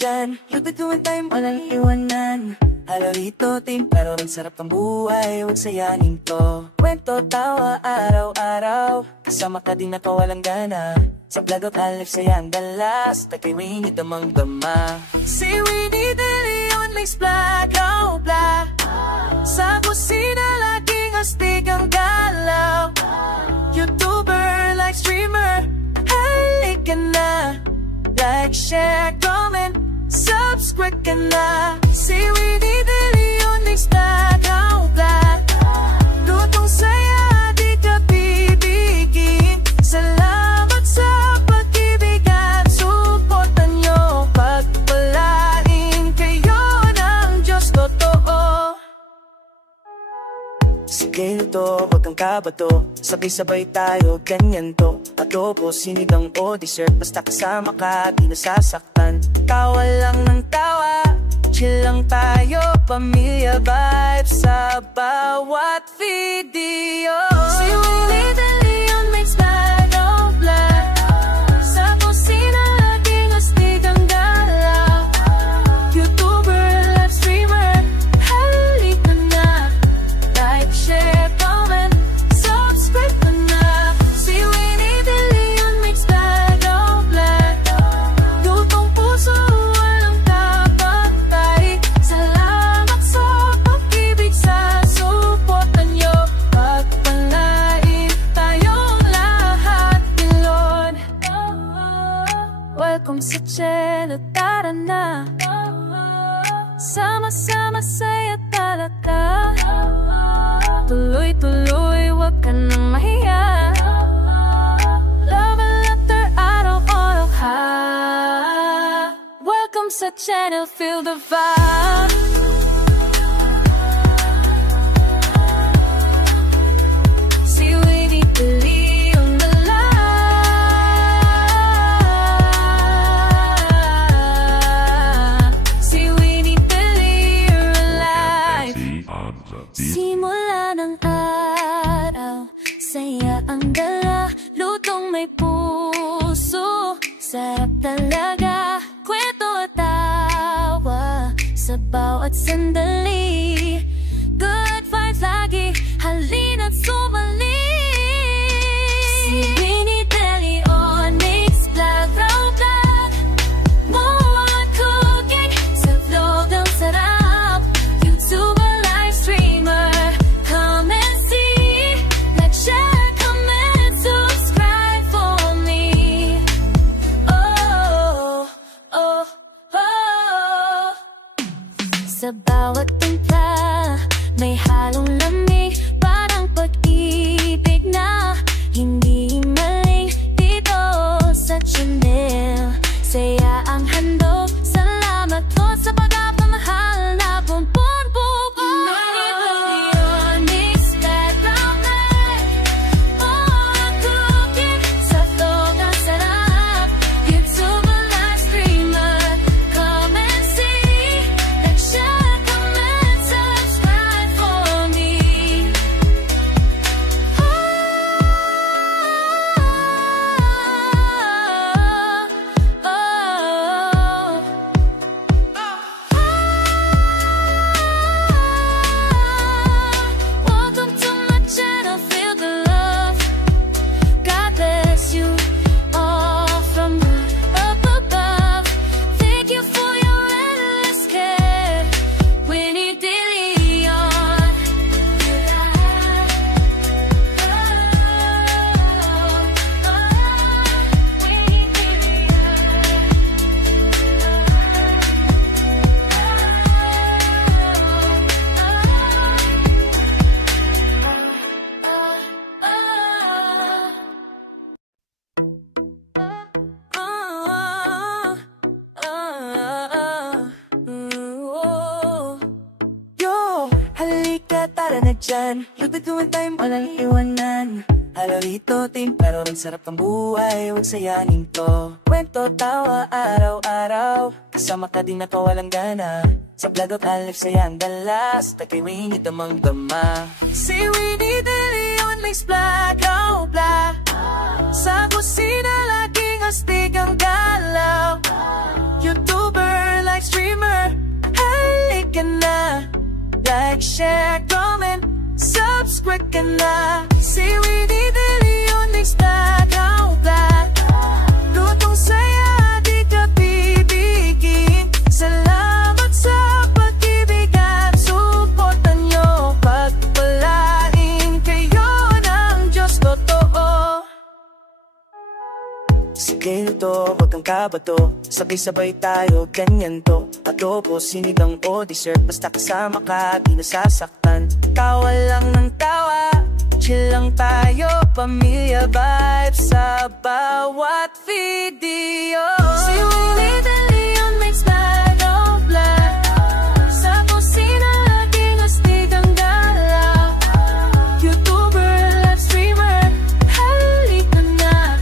dyan. Lupituin time, walang iwanan. Halo rito team, pero ang sarap ng buhay, huwag sayanin to. Kwento, tawa, araw-araw, kasama ka din na walang gana. Sa vlog at halip saya ang dalas, takay Winnie damang dama. Si Winnie de Leon, likes black, oh black. Sa kusina laging astig ang galaw. YouTuber, like streamer, halika na. Like, share, comment, subscribe ka na. Si Winnie de Leon, likes black, oh black. Lutong saya, di ka bibigin. Salamat sa pag-ibig at suportan nyo. Pagpalain kayo ng Diyos totoo. Sige luto, wag kang kabato. Sabay-sabay tayo, ganyan to. Adobo, sinigang o dessert, basta kasama ka, di nasasaktan. Tawa lang ng tawa, chill lang tayo. Pamilya vibes sa bawat video. Si Winnie de Leon makes black, oh black. Sa kusina laging astig ang galaw. YouTuber, live streamer, halika na. Like, share, comment, subscribe ka na. Si Winnie de Leon makes black, oh black. Lutong puso, walang kapantay. Salamat sa pag-ibig, sa suporta nyo. Pagpalain tayong lahat, Lord. Welcome sa channel, tara na. Sama-sama saya talaga. Tuloy-tuloy, wag ka nang mahiya. Love and laughter, araw-araw ha. Welcome sa channel, feel the vibe. Si Winnie de Leon the live. Si Winnie de Leon alive. Simula ng araw, saya ang dala. Lutong may puso, sarap talaga. Kwento at tawa sa bawat sandali. Good vibes lagi, halina't sumali. Si Winnie de Leon makes black, raw black. More cooking, sa vlog ang sarap. YouTuber, live streamer, come and see. Like, share, comment, subscribe for me. Oh, oh, oh. Sa bawat timpla, may halong lamig. Parang pag-ibig na hindi maling. Dito sa channel, saya ang handog. Salamat po sa pagpapamahal na bumbumbubo. Sa vlog ang sarap. YouTuber, live streamer, come and see. Like, share, comment, subscribe for me. Welcome to my channel, feel the love. God bless you all from up above. Thank you for your endless care. Winnie de Leon. Yo, halika, tara na dyan. Lupituin time, walang iwanan. Halo rito team, pero ang sarap ng buhay, huwag sayanin to. Kwento, tawa, araw-araw, kasama ka din na walang gana. Sa vlog at halip saya ang dalas, takay Winnie damang dama. Si Winnie de Leon, likes black, oh black. Sa kusina laging astig ang galaw. YouTuber, Like, share, comment, subscribe ka na. Si Winnie De Leon Mix Vlog, ang vlog. Lutong saya, di ka bibigin. Salamat sa pag-ibig at suporta nyo. Pagpalain kayo ng Diyos totoo. Sige luto, huwag kang kabato. Sabay-sabay tayo, ganyan to. Adobo, sinigang o dessert, basta kasama ka, di nasasaktan. Tawa lang ng tawa, chill lang tayo. Pamilya vibes sa bawat video. Si Winnie De Leon Mix Vlog, oh vlog. Sa kusina laging astig ang galaw. YouTuber, live streamer, halika na.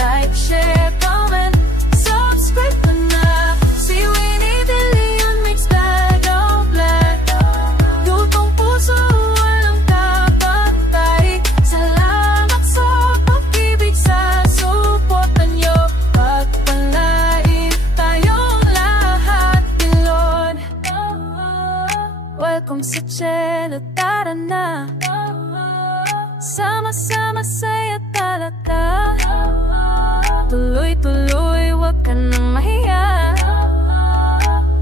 Like, share, comment, subscribe ka na. Si Winnie De Leon Mix Vlog, oh vlog. Lutong puso, walang kapantay. Salamat sa pag-ibig, sa suporta nyo. Pagpalain tayong lahat, Lord. Welcome sa channel, tara na. Sama-sama saya talaga. Tuloy-tuloy, wag ka nang mahiya.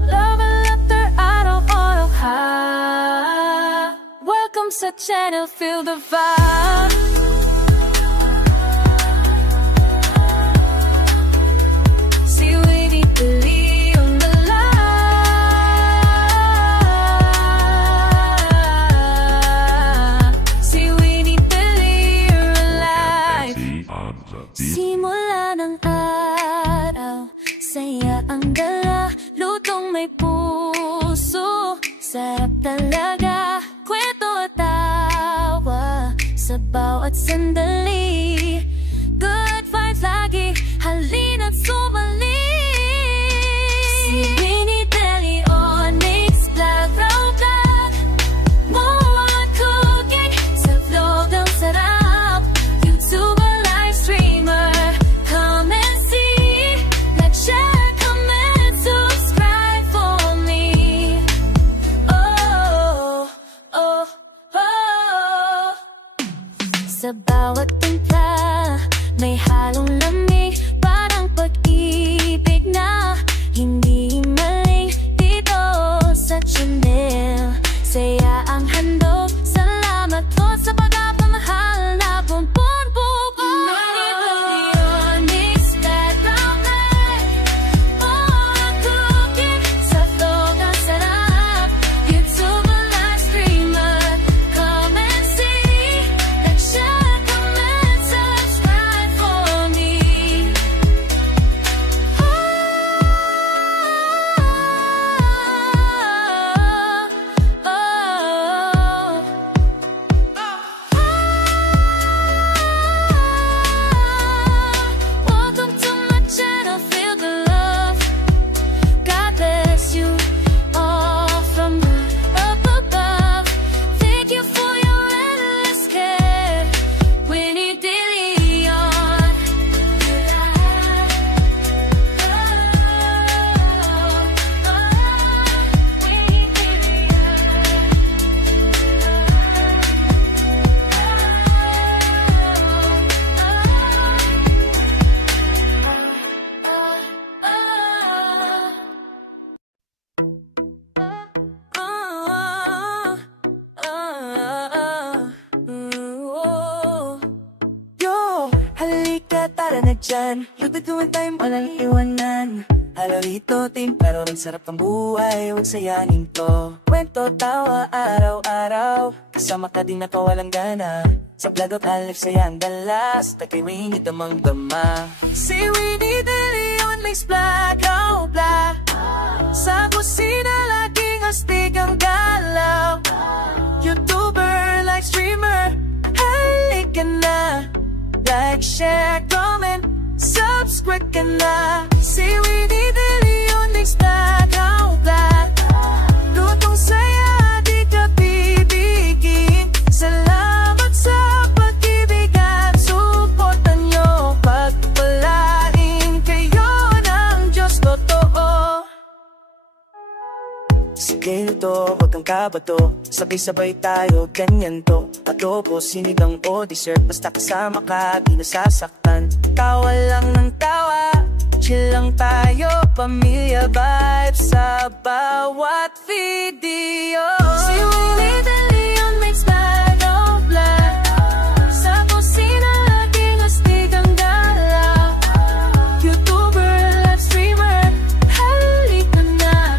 Love and laughter, araw-araw ha. Welcome sa channel, feel the vibe. Si Winnie De Leon the live. Si Winnie De Leon alive. Simula ng araw, saya ang dala. Lutong may puso, sarap talaga. Kwento at tawa sa bawat sandali. Good vibes lagi, halina't sumali. Si Winnie De Leon Mix Vlog, raw vlog. More cooking, sa vlog ang sarap. YouTuber, live streamer, come and see. Like, share, comment, subscribe for me. Oh, oh, oh. Sa bawat timpla, may halong lamig. Parang pag-ibig na hindi maling. Dito sa channel, saya ang handog. Salamat po sa pagpapamahal na bumbumbubo. Mix Vlog, raw vlog. More cooking, sa vlog ang sarap. YouTuber, live streamer, come and see. Like, share, comment, subscribe for me. Welcome to my channel, feel the love. God bless you all from up above. Thank you for your endless care. Winnie De Leon. Yo, halika, tara na dyan. Lututuan tayong walang iwanan. Halo rito, team, pero ang sarap ng buhay. Huwag sayanin to. Kwento, tawa, araw-araw. Kasama ka din ako, walang gana. Sa vlog at live, saya ang dalas. Kay Winnie, damang-dama. Si Winnie De Leon Mix Vlog, oh vlog. Sa kusina, laging astig ang galaw. YouTuber, live streamer, halika na. Like, share, comment, subscribe ka na. Si Winnie De Leon Mix Vlog, oh vlog. Lutong saya, di ka bibigin. Salamat sa pag-ibig at suporta nyo. Pagpalain kayo ng Diyos totoo. Sige luto, huwag kang kabato, sabay-sabay tayo, ganyan to. Adobo, sinigang o dessert, basta kasama ka, di nasasaktan. Tawa lang ng tawa, chill lang tayo, pamilya vibes sa bawat video. Si Willie De Leon makes bag of black. Sa kusina laging astig ang gala. YouTuber, live streamer, halika na.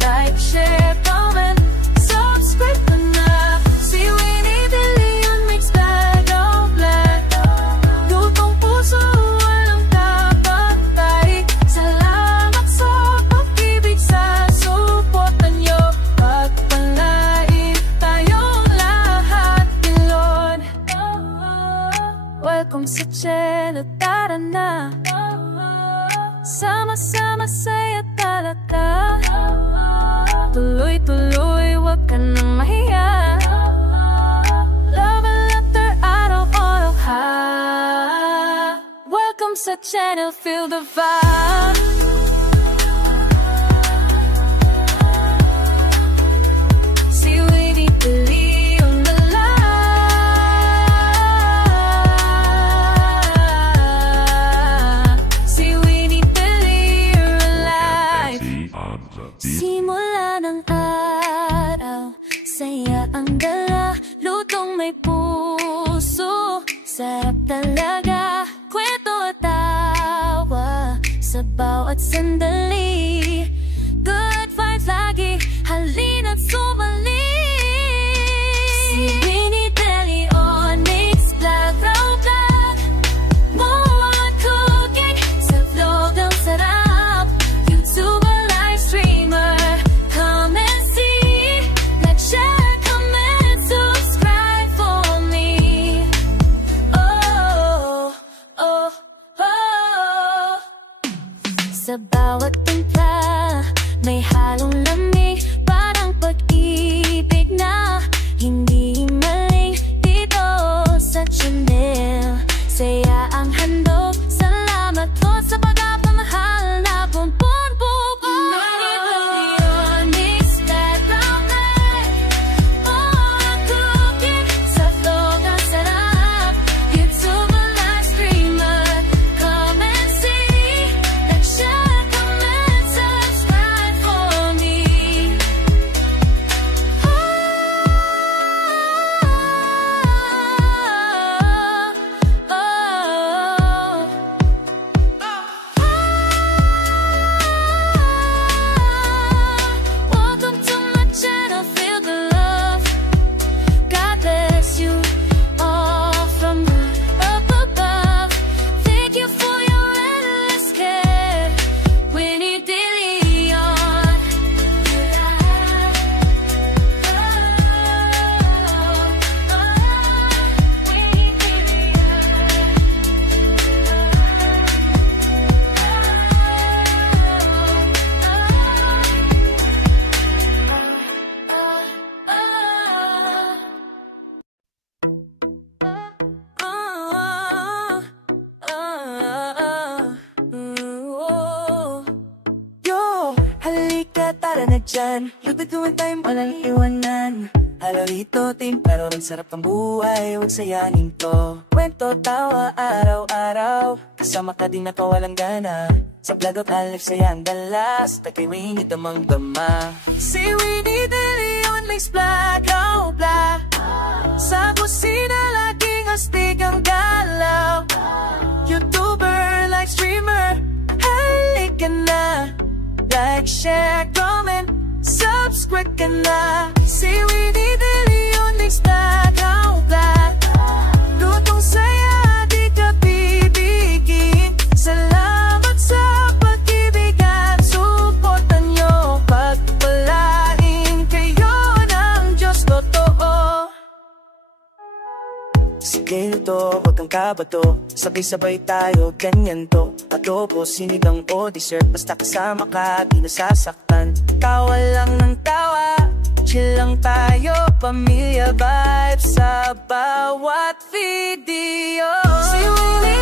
Like, share, comment, subscribe ka na. Si Willie De Leon makes bag of black. Lutong puso, walang kapantay. Salamat sa pag-ibig, sa suporta nyo. Pagpalain tayong lahat, Pilon. Welcome sa channel, tara na. Sama-sama saya talaga. Tuloy-tuloy, wag ka nang mahiya. Love and laughter, araw-araw ha. Welcome sa channel, feel the vibe. Si Willie De Leon the live. Si Willie De Leon alive. Simula ng araw, saya ang dala. Lutong may puso, sarap talaga. Kwento at tawa sa bawat sandali. Good vibes lagi, halina't sumali. Si Willie De Leon makes vlog, raw vlog. More cooking, sa vlog ang sarap. YouTuber, live streamer, come and see. Like, share, comment, subscribe for me. Oh, oh, oh. Sa bawat timpla, may halong lamig, parang pag-ibig na hindi maling dito sa channel. Saya ang handog, salamat po sa pagpapamahal na bumbumbubo. Sa vlog ang sarap. YouTuber, live streamer, come and see. Like, share, comment, subscribe for me. Welcome to my channel, feel the love. God bless you all from up above. Thank you for your endless care. Willie De Leon. Yo, halika, tara na dyan. Lututuan tayong walang iwanan. Halo rito, team, pero ang sarap ang buhay. Huwag sayanin to. Kwento, tawa, araw-araw. Kasama ka din ako, walang gana. Sa vlog at live, saya ang dalas. Takay Winnie, damang-dama. Si Willie De Leon makes vlog, oh, blah. Sa kusina, laging astig ang galaw. YouTuber, live streamer, halika na. Like, share, comment, subscribe ka na. Si Willie De Leon makes vlog, oh, blah. Lutong saya, di ka bibigin. Salamat sa pag-ibig at suporta nyo. Pagpalain kayo ng Diyos totoo. Sige luto, wag kang kabato, sabay-sabay tayo, ganyan to. Adobo, sinigang o dessert, basta kasama ka, di nasasaktan. Tawa lang ng tawa, chill lang tayo, pamilya vibes sa bawat video. Si Willie